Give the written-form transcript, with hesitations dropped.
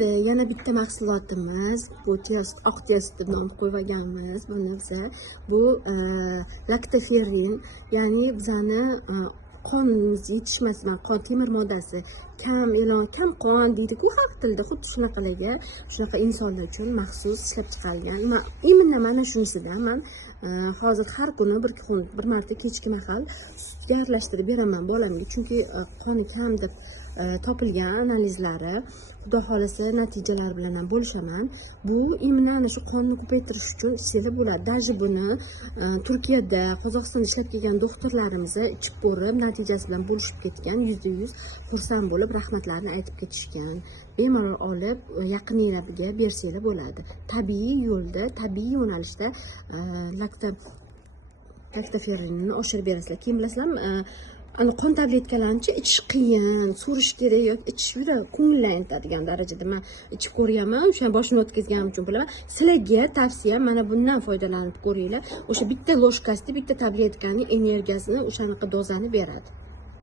Yana bitta mahsulotimiz, bu test, oq test deb nom qo'yib olganmiz. Buni biza bu laktoferin, ya'ni bizani qonimiz yetishmasidan, qon temir moddasi kam qon deydi-ku xalq tilida, xuddi shunaqa insonlar uchun maxsus ishlab chiqarilgan. Именно mana shunisidan men hozir har kuni bir marta kechki mahal sutga aralashtirib beraman bolamga, chunki qoni kam deb topilgan analizlari, xudo xolasa natijalar bilan ham bo'lishaman. Bu именно ana shu qonni ko'paytirish uchun iste'mol bo'ladi. Даже buni Turkiyada, Qozog'istonda ishlab kelgan doktorlarimiz ichib ko'rib, natijasi bilan bo'lishib ketgan, %100 xursand bo'lib, rahmatlarini aytib ketishgan. Bemalol olib yaqiningizga bersanglar bo'ladi. Tabiiy yo'lda, tabiiy yo'nalishda laktoferinni oshirib berasizlar. Keyin bilasizlarmi, ana qon tabletkalarini ichish qiyin, so'rish kerak yoki ichish juda ko'ngillantiradigan darajada men ichib ko'rganman, o'sha boshimni o'tkazganim uchun bilaman. Sizlarga tavsiyam mana bundan foydalanib ko'ringlar. O'sha bitta ложкасida bitta tabletkaning energiyasini, o'shanaqa dozani beradi.